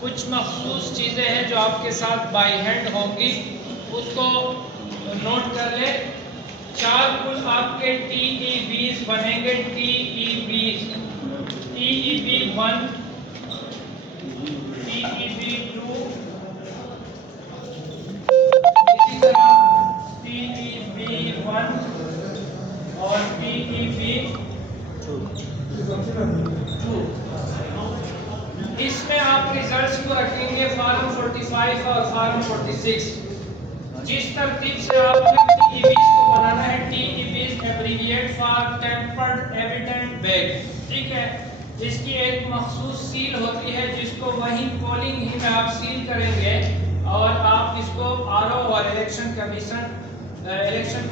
कुछ मखसूस चीज़ें हैं जो आपके साथ बाई हैंड होंगी, उसको नोट कर ले। 4 कुल आपके TEBs बनेंगे। TEBs, TEB1, TEB2, इसी तरह TEB1 और TEB2। इसमें आप रिजल्ट्स को रखेंगे फॉर्म 45 और फॉर्म 46। जिस तरतीब से आपने TEBs को बनाना है, TEBs abbreviate for tempered evident bag, ठीक है। इसकी एक मखसूस सील होती है जिसको वही पोलिंग ही में आप सील करेंगे और आप इसको RO और इलेक्शन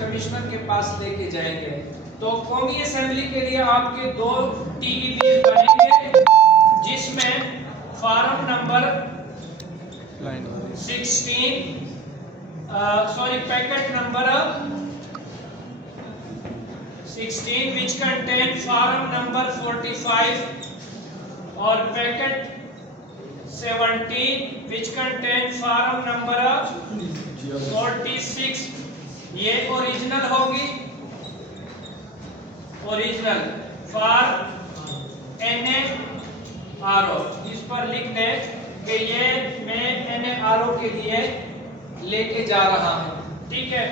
कमिश्नर के पास लेके जाएंगे। तो कौमी असेंबली के लिए आपके 2 TEBs बनेंगे, जिसमें form number 16 packet number 16 which contain form number 45 और packet 17 which contain form number 46। ये ओरिजिनल होगी, ओरिजिनल फॉर NARO। इस पर लिख दे कि ये मैं NARO के लिए लेके जा रहा हूं, ठीक है।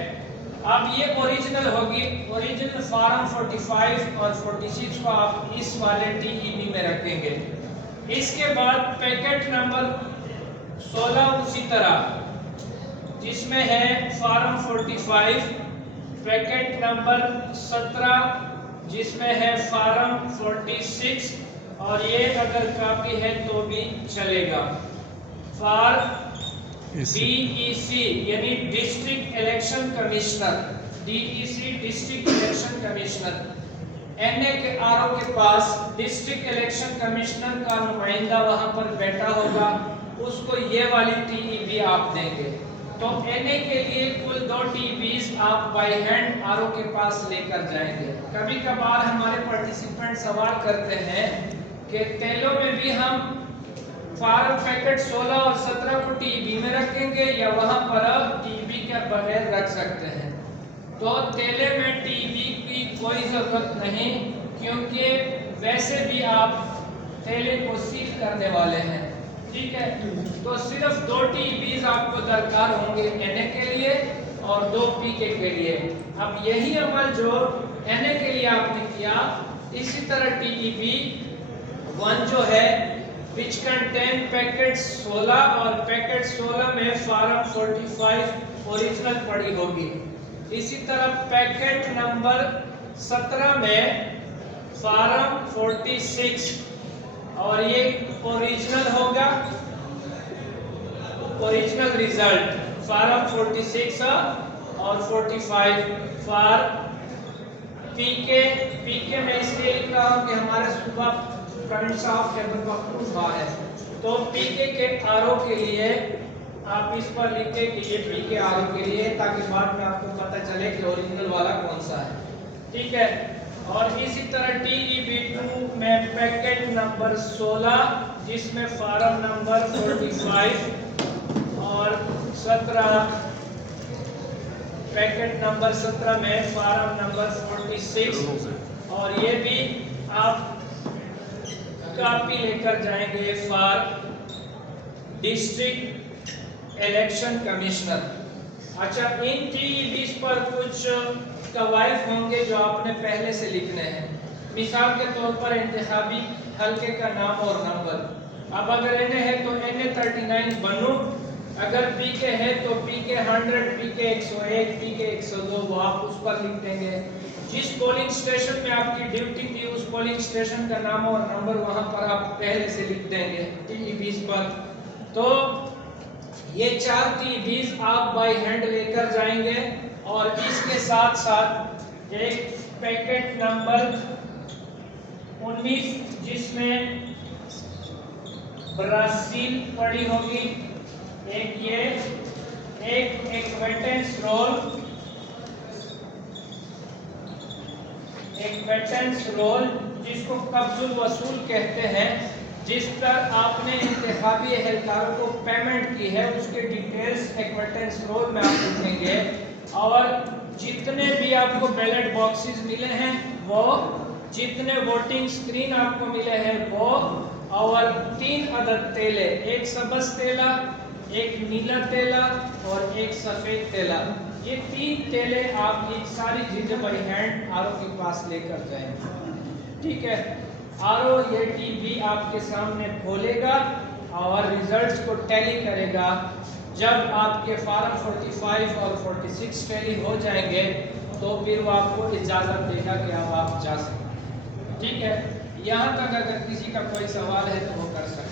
अब ये ओरिजिनल होगी, ओरिजिनल फॉर्म 45 और 46 को आप इस वाले TEB में रखेंगे। इसके बाद पैकेट नंबर 16 उसी तरह, जिसमें है फॉर्म 45, पैकेट नंबर 17 जिसमें है फॉर्म 46, और ये अगर कॉपी है तो भी चलेगा। फॉर DEC यानी district election commissioner, DEC district election commissioner. NARO के पास डिस्ट्रिक्ट इलेक्शन कमिश्नर का नुमाइंदा वहां पर बैठा होगा, उसको ये वाली TEB आप देंगे। तो NA के लिए कुल 2 TEBs आप बाय हैंड RO के पास लेकर जाएंगे। कभी कभार हमारे पार्टिसिपेंट सवाल करते हैं कि तेलों में भी हम फॉर्म पैकेट 16 और 17 को TEB में रखेंगे या वहां पर TEB के बगैर रख सकते हैं। तो तेले में TEB की कोई जरूरत नहीं, क्योंकि वैसे भी आप तेले को सील करने वाले हैं, ठीक है। तो सिर्फ 2 TEBs आपको दरकार होंगे NA के लिए और 2 PK के लिए। अब यही अमल जो NA के लिए आपने किया, इसी तरह TEB1 जो है which contain पैकेट 16 और पैकेट 16 में फॉर्म 45 ओरिजिनल पड़ी होगी। इसी तरह पैकेट नंबर 17 में फॉर्म 46 और ये ओरिजिनल होगा, ओरिजिनल रिजल्ट फॉर्म 46 और 45 फॉर PK में इसलिए लिख रहा हूँ कि हमारे सुबह करंट साफ टेबल का हुआ है। तो PK के RO के लिए आप इस पर लिखें कि ये PK RO के लिए, ताकि बाद में आपको पता चले कि ओरिजिनल वाला कौन सा है, ठीक है। और इसी तरह TEB2 में पैकेट नंबर 16 जिसमें फॉर्म नंबर 45 और 17, पैकेट नंबर 17 में फॉर्म नंबर 46, और ये भी आप कॉपी लेकर जाएंगे फॉर डिस्ट्रिक्ट इलेक्शन कमिश्नर। अच्छा, इन TEBs पर कुछ कवायद होंगे जो आपने पहले से लिखने हैं। मिसाल के तौर पर इंतखाबी हल्के का नाम और नंबर। अब अगर NA है तो NA 39 बनू, अगर PK है तो PK 100, PK 101, PK 102, वो आप उस पर लिख देंगे। जिस पोलिंग स्टेशन में आपकी ड्यूटी थी उस पोलिंग स्टेशन का नाम और नंबर वहां पर आप पहले से लिख देंगे TEBs पर। तो ये 4 TEBs आप बाय हैंड लेकर जाएंगे, और इसके साथ साथ एक पैकेट नंबर 19 जिसमें ब्राजील पड़ी होगी, एक ये एक वेटेंस रोल जिसको कब्जुल वसूल कहते हैं, जिस पर आपने इंतखाबी एहलकारों को पेमेंट की है उसके डिटेल्स एक्विटेंस रोल में आप लिखेंगे। और जितने भी आपको बैलेट बॉक्सेस मिले हैं वो, जितने वोटिंग स्क्रीन आपको मिले हैं वो, और 3 अदद तेले, एक सबज तेला, एक नीला तेला और एक सफ़ेद तेला, ये 3 तेले आप एक सारी चीज़ें बाई हैंड आरओ के पास लेकर जाएंगे। ठीक है, आरओ ये टीवी आपके सामने खोलेगा और रिजल्ट्स को टैली करेगा। जब आपके फार्म 45 और 46 टैली हो जाएंगे तो फिर वो आपको इजाज़त देगा कि अब आप जा सकते हैं। ठीक है, यहाँ तक अगर किसी का कोई सवाल है तो वो कर सकते हैं।